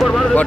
What?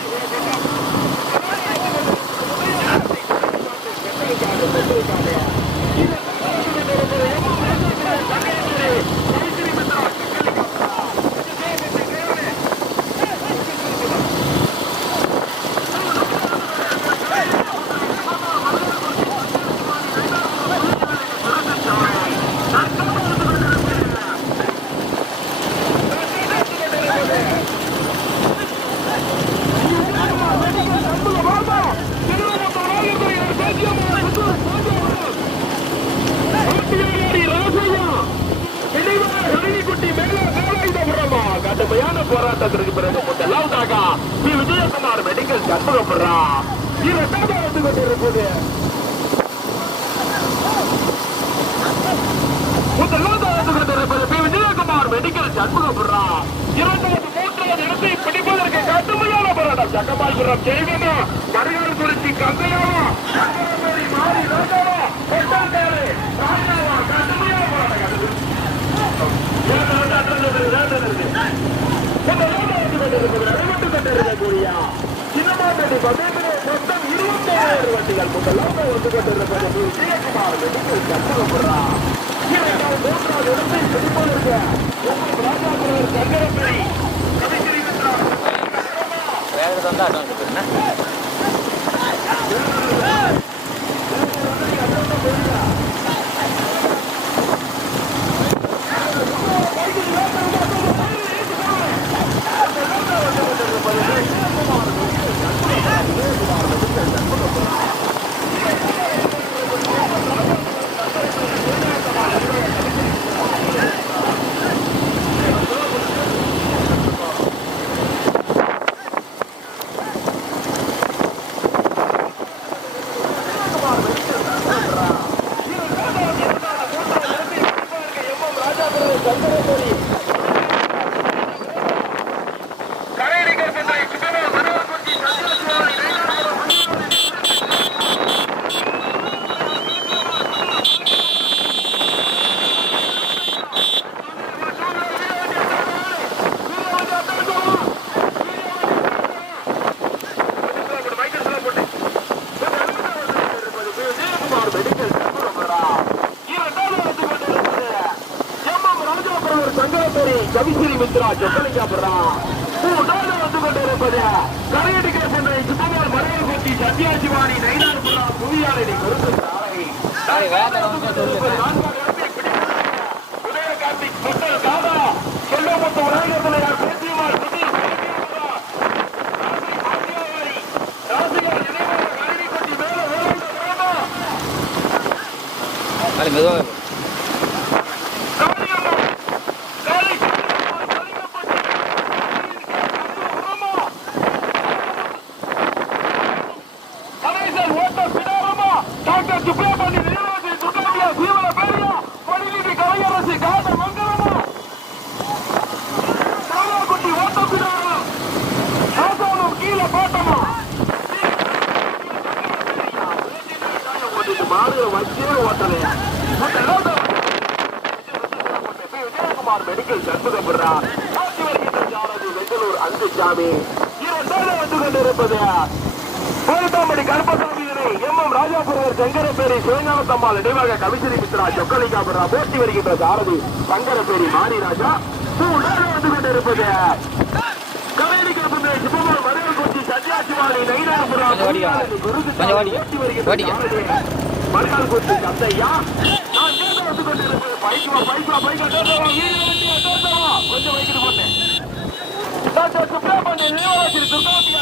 Medical சண்முகபுரா இரண்டாவது மூன்றாவது இடத்தை பிடிப்பதற்கு கடுமையான போராட்டம். சட்டமாபுரம் செய்வனா மரியாதை குறிச்சி கங்கையாவா கங்கரமேரி மாறி ராஜாவா கொட்டாக்காரு ராஜாவா? கடுமையான போராட்டம் சின்னமாட்டி பதினெட்டு மொத்தம் இருபத்தி ஏழு வண்டிகள் முதல்ல வந்து கொண்டிருப்பது விஜயகுமார் மெடிக்கல் சண்முகபுரா வேறு தந்தா அதான் கொடுத்துருந்தேன் சாப்பிடுறான் வந்து கொண்டிருப்பது கரையடிக்க சென்ற சுகுமார் மறைவு கொட்டி சத்யாசிவாணி நைனார்புரா புவியாளி கொடுத்து சொல்லப்பட்ட உலகத்தில் யார் பேசியவார் Vale, me doy. செல்கிறார் கோயத்தாம்படி கருப்பசாமி இணை எம் எம் ராஜாபுரவர் செங்கரப்பேரி சுயநலத்தம்மாள் நினைவாக கவிசிரி மித்ரா சொக்கலிகாபுரா போட்டி வருகின்ற சாரதி சங்கரப்பேரி மாரிராஜா ராஜா கொண்டிருப்பது. கலையிலி கருப்பு சுபமன் மருகல் கொச்சி சத்யா சிவாலி நைனாபுரா போட்டி வருகின்ற மருகல் கொச்சி சத்தையா நான் சேர்ந்து வந்து கொண்டிருப்பது. பைக்குவா பைக்குவா பைக்கா கொஞ்சம் வைக்கிட்டு போட்டேன் டாக்டர் சுப்பிரமணியன் நினைவாக திரு துர்காவதியா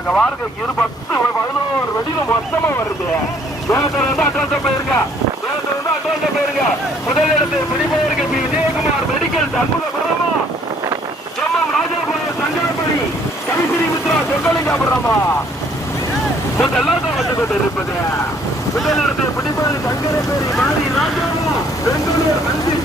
அங்க வாருங்க. இரு பத்து பதினோரு வெடியில மொத்தமா வருது. வேலத்தர் வந்து அட்ரஸ் போயிருங்க. வேலத்தர் வந்து அட்ரஸ் போயிருங்க. முதல் இடத்தை பிடிப்பதற்கு பி. விஜயகுமார் மெடிக்கல் தர்மபுரமா செம்மம் ராஜாபுரம் சங்கரபடி கவிசிரி மித்ரா சொக்கலிங்காபுரமா? முதல்லாம் வந்து கொண்டிருப்பது. முதல் இடத்தை பிடிப்பதற்கு சங்கரபேரி மாறி ராஜாவும் பெங்களூர் மந்திரி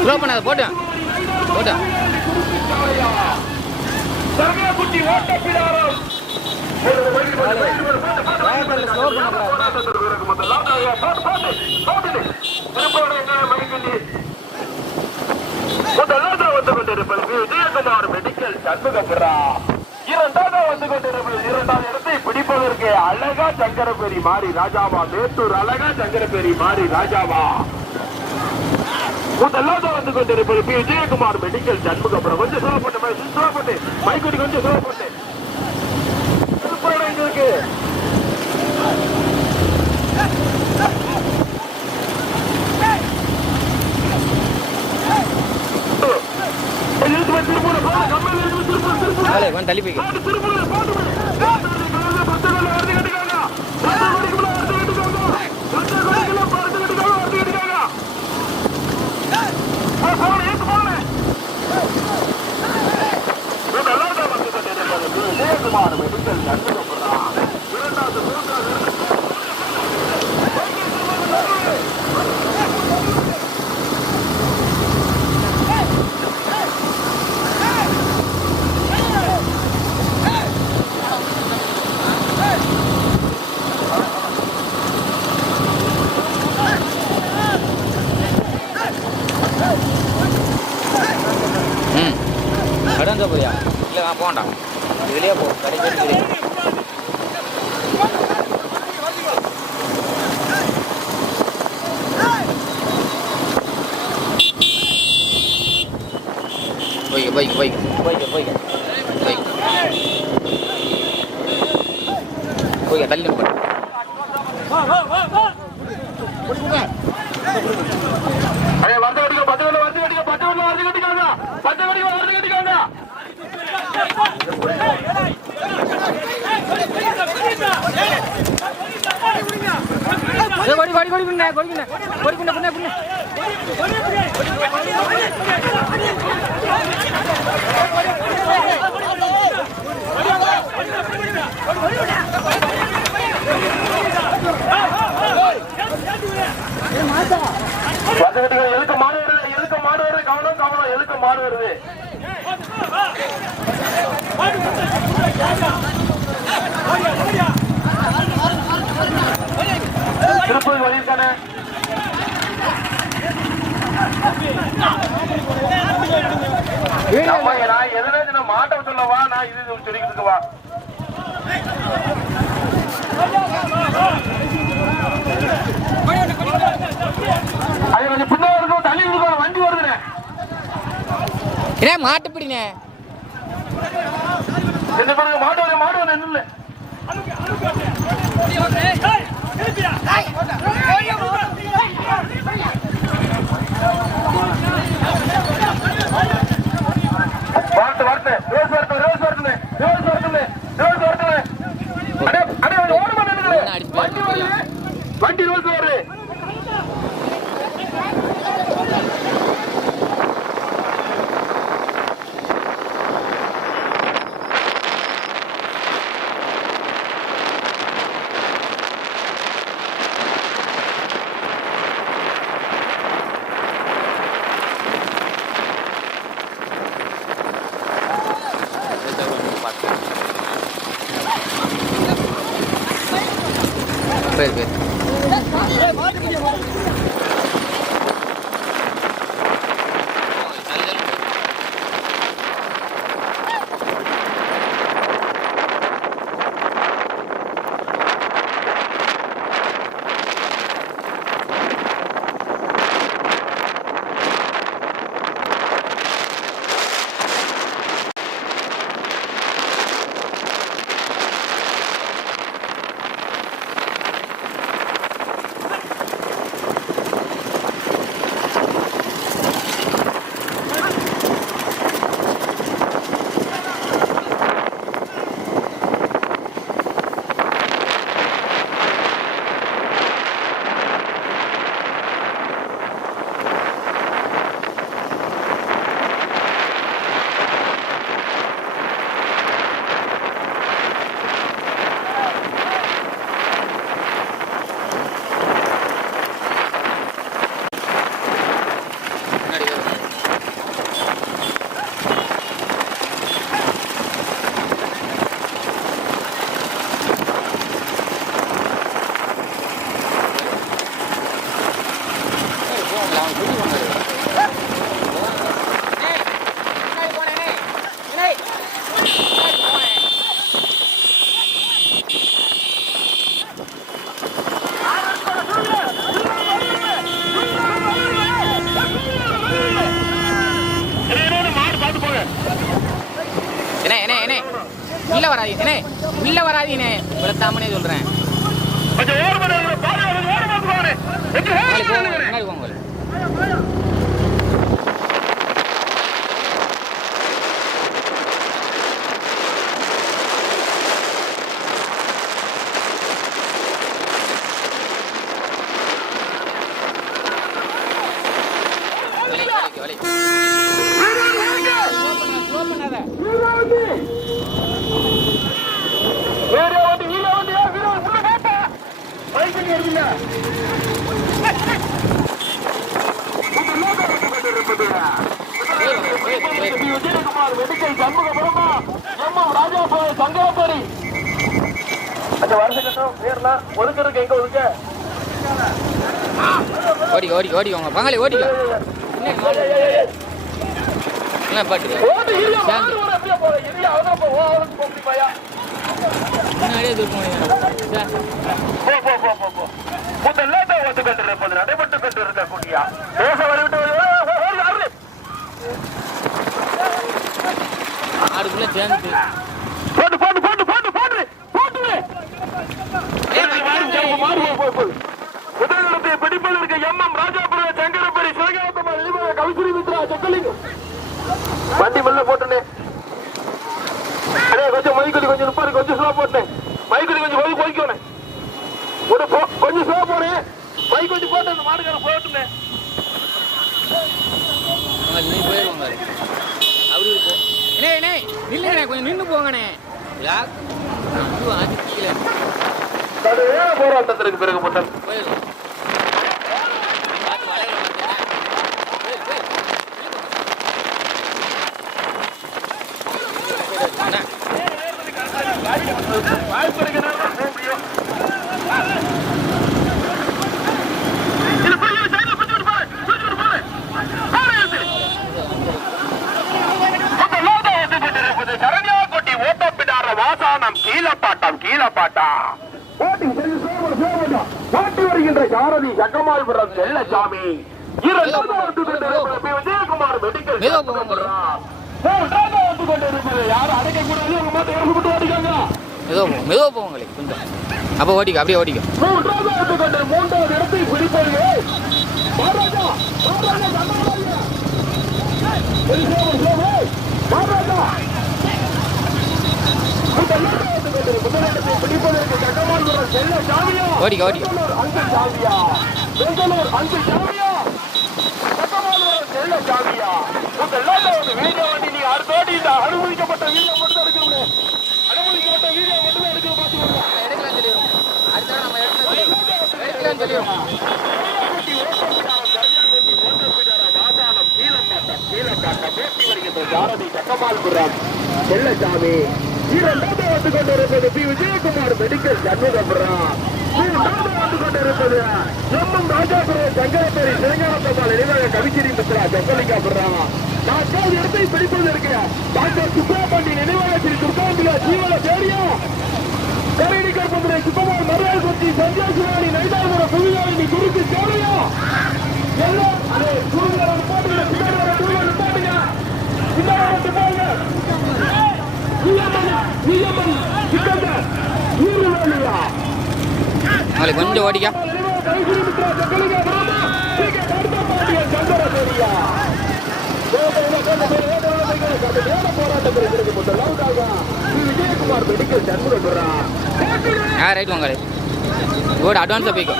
ஸ்லோ பண்ணாத போட்டு போட்டு சரகாக்குட்டி ஓட்டப்பிடாரம் ஸ்லோ பண்ணக்கூடாது விஜயகுமார் மெடிக்கல் சண்முகபுரா இரண்டாவது வந்து கொண்டிருப்பது இரண்டாவது இடத்தை பிடிப்பதற்கு அழகா சங்கரபேரி மாறி ராஜாவா மேட்டூர் அழகா சங்கரபேரி மாறி ராஜாவா முதலாவது வந்து கொண்டிருப்பது பி. விஜயகுமார் மெடிக்கல் சண்முகபுரம் கொஞ்சம் ஸ்லோ பண்ணு ஸ்லோ பண்ணு. மைக்குடி கொஞ்சம் ஸ்லோ பண்ணு. திருப்பூர் எங்களுக்கு அவளே கொஞ்சம் தள்ளி போய்க்க ஜெயக்குமார் மெடிக்கல் இரண்டாவது மூன்றாவது ம். கடந்த போயா இல்லை நான் போகண்டா இதுலேயே போ கடைக்கு தெரியும் போய்க்க போய்க்க போய்க்க போய்க்க போய்க்க போய்க்க என்ன பாருங்க மாடு வருது மாடு வருது நில்லு பேர் பேர் வராதீங்கண்ணே உள்ள வராதீங்கண்ணே விளத்தாமனே சொல்றேன். மெடிக்கல் சண்முகபுரமா எம் எம் ராஜாபுர சங்கராபுரி அந்த வருஷம் பேர்லாம் ஒதுக்கிறதுக்கு எங்க ஒதுக்க? ஓடிக்க ஓடிக்க ஓடிக்க. உங்க பங்காளி ஓடிக்க என்ன பாட்டு ஓட்டு இரியா மாடு வர அப்படியே ஆறுக்குள்ள சேர்ந்து. போட்டு போட்டு போட்டு போட்டு போட்டு போட்டு முதலிடத்தை பிடிப்பதற்கு எம் எம் ராஜாபுர சங்கரபுரி சிவகாந்தமா கவிசுரி மித்ரா சொக்கலிங்க வண்டி மெல்ல போட்டுனே. அடே கொஞ்சம் மைக்குடி கொஞ்சம் நிப்பாரு கொஞ்சம் ஸ்லோ போட்டேன். மைக்குடி கொஞ்சம் போய் போய்க்கோனே. ஒரு போ கொஞ்சம் ஸ்லோ போனேன் மைக் கொஞ்சம் போட்டு அந்த மாடுகார போட்டுனே. நீ போயிருவாங்க அப்படி நில்லுங்கண்ணே கொஞ்சம் நின்று போங்கண்ணே. போராட்டத்திற்கு பிறகு முட்டன் போயிடும் பார்த்து வளையல மாட்டேன் போயிரு போயிரு அண்ணா வாய்ப்பு இருக்கிறது போக முடியும் இது போய் சைடுல பிடிச்சு விட்டு பாரு பிடிச்சு விட்டு பாரு பாரு இது அந்த லோகோ வந்து கொண்டிருப்பது சரண்யாக்குட்டி வாசானம் கீழப்பாட்டம் கீழப்பாட்டா? ஓட்டி வருகின்ற சாரதி சக்கமால்புரம் செல்லசாமி இரண்டாவது வந்து கொண்டிருப்பது விஜயகுமார் மெடிக்கல் மெதுவா. மூன்றாவது வந்து கொண்டிருப்பது யாரும் அடைக்கக்கூடாது உங்க மாத்த இறக்கப்பட்டு ஓடிக்காங்க போங்க மெதுவாக போங்களே கொஞ்சம். அப்போ ஓடிக்க அப்படியே ஓடிக்க. மூன்றாவது வந்து கொண்டு மூன்றாவது இடத்தை பிடிப்பவர்கள் மகாராஜா மகாராஜா மகாராஜா. அடுத்தோடி இந்த அனுமதிக்கப்பட்ட வீடியோ மட்டும் தான் எடுக்கணும் அனுமதிக்கப்பட்ட வீடியோ மட்டும் தான் எடுக்க பாத்துக்கோங்க எடுக்கலாம் சொல்லிடுவோம் அடுத்த நம்ம எடுக்கலாம் சொல்லிடுவோம் செல்லசாமி இரண்டாவது வந்து கொண்டிருப்பது பி விஜயகுமார் மெடிக்கல் சண்முகபுரம் மூன்றாவது வந்து கொண்டிருப்பது எம் எம் ராஜாபுரம் சங்கரப்பேரி சிவகானப்பம்மாள் நினைவாக கவிச்சிரி மித்ரா செப்பலிங்காபுரம் நான்காவது இடத்தை பிடிப்பதற்கு டாக்டர் சுப்ரமணி நினைவாக ஸ்ரீ துர்காம்பிகா ஜீவன தேடியா கரடிக்கர் பந்தரை சுத்தமார் மரியாதை கொச்சி சந்தியாசிவாணி நைதாபுரம் புதுகாரணி குறுக்கு சேவையா எல்லாம் அது குருவரை போட்டுங்க பின்னாடி குருவரை போட்டுங்க பின்னாடி மட்டும் போங்க நீயம்மன் நீயம்மன் சிக்கந்தர் ஈருவேலியா நாளைக்கு கொஞ்சம் ஓடிக்க கைகுறி மித்ரா சக்கலிகா மாமா சீக்கிரம் கருத்த பாண்டிய சங்கர தேடியா போராட்டத்தில் இருக்கு முதலாவதாக நாளைக்கு கொஞ்சம் சண்முகபுரா ஆ ரைட் வாங்களே ஓடு அட்வான்ஸாக போய்க்கோ.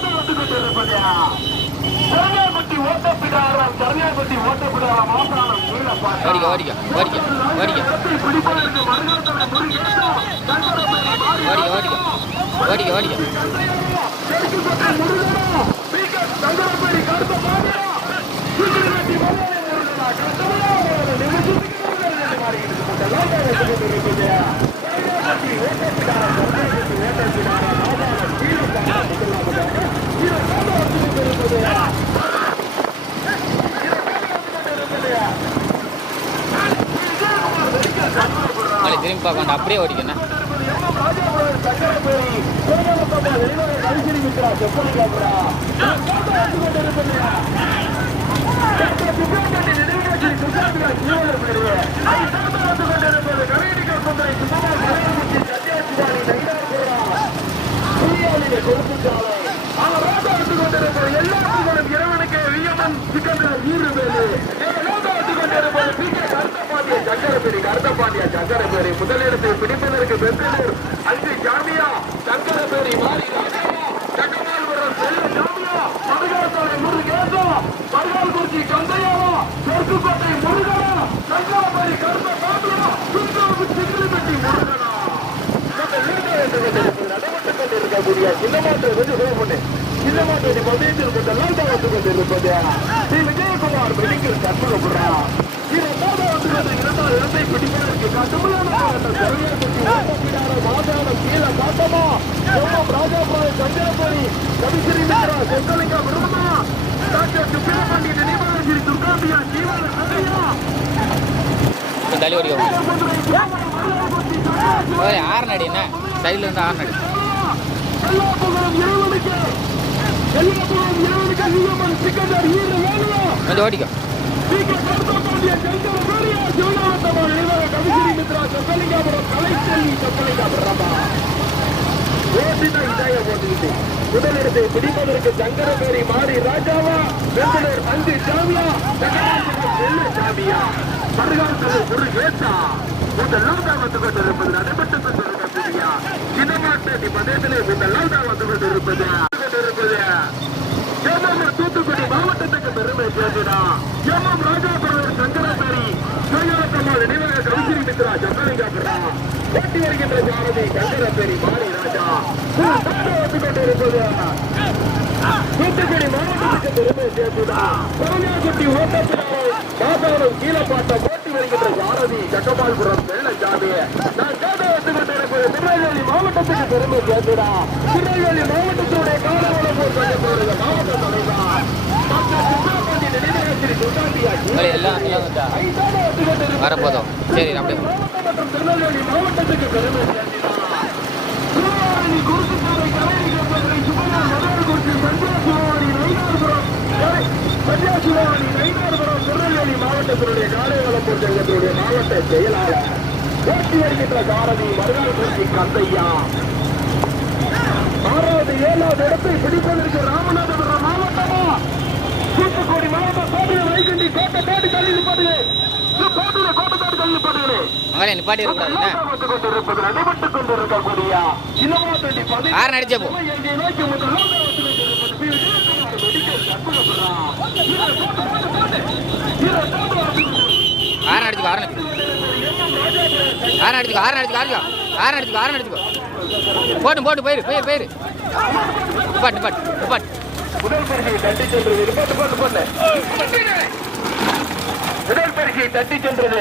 ஓடிக்க ஓடிக்க ஓடிக்க ஓடிக்க. ஓடிக்க ஓடிக்க ஓடிக்க ஓடிக்க. சங்கரப்பேரி கருத்த பாண்டியா சீக்கிரமாட்டி கேட்கிறா செப்பல் கேட்கிறா? எல்லாத்துக்கும் இறைவனுக்கு வீரமன் சிக்கந்தர் ஈடுபேறு சங்கரபேரி கருத்தப்பாண்டியா சங்கரபேரி முதலிடத்தை பிடிப்பதற்கு பெற்றனர் அஞ்சு ஜாமியா சங்கரபேரி மாறி ராஜாபாய் கன்னியாகுமரி கவிசிறி மித்ரா சொக்கலிங்க விருமா டாக்டர் சுப்பிரமணிய நினைவாக ஸ்ரீ துர்காம்பியா ஜீவன கதையா? கொஞ்சம் தள்ளி வரைக்கும் ஆறு நடி என்ன சைடில் இருந்து ஆறு நடி எல்லா புகழும் இறைவனுக்கு எல்லா புகழும் இறைவனுக்கு ஹியூமன் சிக்கந்தர் ஈர வேலையா கொஞ்சம் ஓடிக்கோ சீக்கிரம் கருத்தோட்டிய சங்கர வேலையா சிவநாதத்தம்மா நினைவாக கவிசிறி மித்ரா சொக்கலிங்காபுரம் கலைச்செல்வி சொக்கலிங்காபுரமா ஓட்டின இதாய ஓட்டிட்டு. முதலிடத்தை பிடிப்பதற்கு சங்கரபேரி மாறி ராஜாவா பெங்களூர் அஞ்சு ஜாமியா வெள்ள ஜாமியா மருகாசல் ஒரு வந்து கொண்டிருப்பது நடைபெற்றுக் கொண்டிருக்கக்கூடிய சின்னமாட்டி மதத்திலே முதலாம் தான் வந்து கொண்டிருப்பது கொண்டிருப்பது எம்எம் தூத்துக்குடி மாவட்டத்துக்கு பெருமை சேர்த்துடா எம்எம் ராஜாபுரம் சங்கரபேரி சோழத்தம்மா நினைவாக கௌசிரி மித்ரா சங்கலிங்காபுரா ஓட்டி வருகின்ற சாரதி சங்கரபேரி மாறி ராஜா வந்து கொண்டிருப்பது தூத்துக்குடி மாவட்டத்துக்கு பெருமை சேர்த்துடா சோனியாகுட்டி ஓட்டத்தினாலும் பாசாரம் கீழப்பாட்டம் ஓட்டி வருகின்ற சாரதி சக்கபால்புரம் வெள்ளச்சாமி நான் திருநெல்வேலி மாவட்டத்துக்கு பெருமை சேர்த்துடா திருநெல்வேலி மாவட்டத்தினுடைய காலவளப்போர் சங்கத்தினுடைய மாவட்ட தலைவர் வரப்போதும் சரி அப்படியே திருநெல்வேலி மாவட்டத்துக்கு பெருமை மாவட்டத்தினுடைய மாவட்ட செயலாளர். ஓட்டி வருகின்ற சாரதி குறிச்சி கந்தையா. ஆறாவது ஏழாவது இடத்தை பிடிப்பதற்கு ராமநாதபுரம் மாவட்டமா? தூத்துக்குடி மாவட்டம் கோட்டை வைகண்டி கோட்டை கோட்டை தள்ளி நிப்பாடுங்க கோட்டையில கோட்டை கோட்டை தள்ளி நிப்பாடுங்க மகளே நிப்பாட்டி கொண்டிருப்பது நடைபெற்றுக் கொண்டிருக்கக்கூடிய சின்னமாத்தண்டி பதி ஆறு நடிச்சே போ. நோக்கி முதல் ஆறு நடிச்சுக்கோ ஆறு அடிச்சுக்கோ ஆறு அடிச்சுக்கோ ஆறு ஆறு அடிச்சுக்கோ ஆறு அடிச்சுக்கோ. போட்டு போட்டு போயிரு போயிரு போயிரு. பட்டு பட்டு பட்டு உடல் பரிசை தட்டி சென்றது. போட்டு போட்டு போட்டு. உடல் பரிசை தட்டி சென்றது.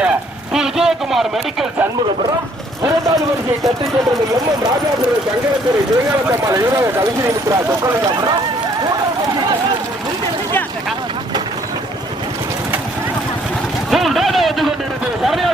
விஜயகுமார் மெடிக்கல் சண்முகபுரம். இரண்டாவது வரிசை தட்டி சென்றது எம். எம். ராஜாபுர சங்கரத்துறை ஜெயகாந்தம்மாள் ஈரோட கவிஞர் மித்ரா சொக்கலிங்காபுரம் மூன்றாவது வந்து கொண்டிருக்கிறது. சரணியா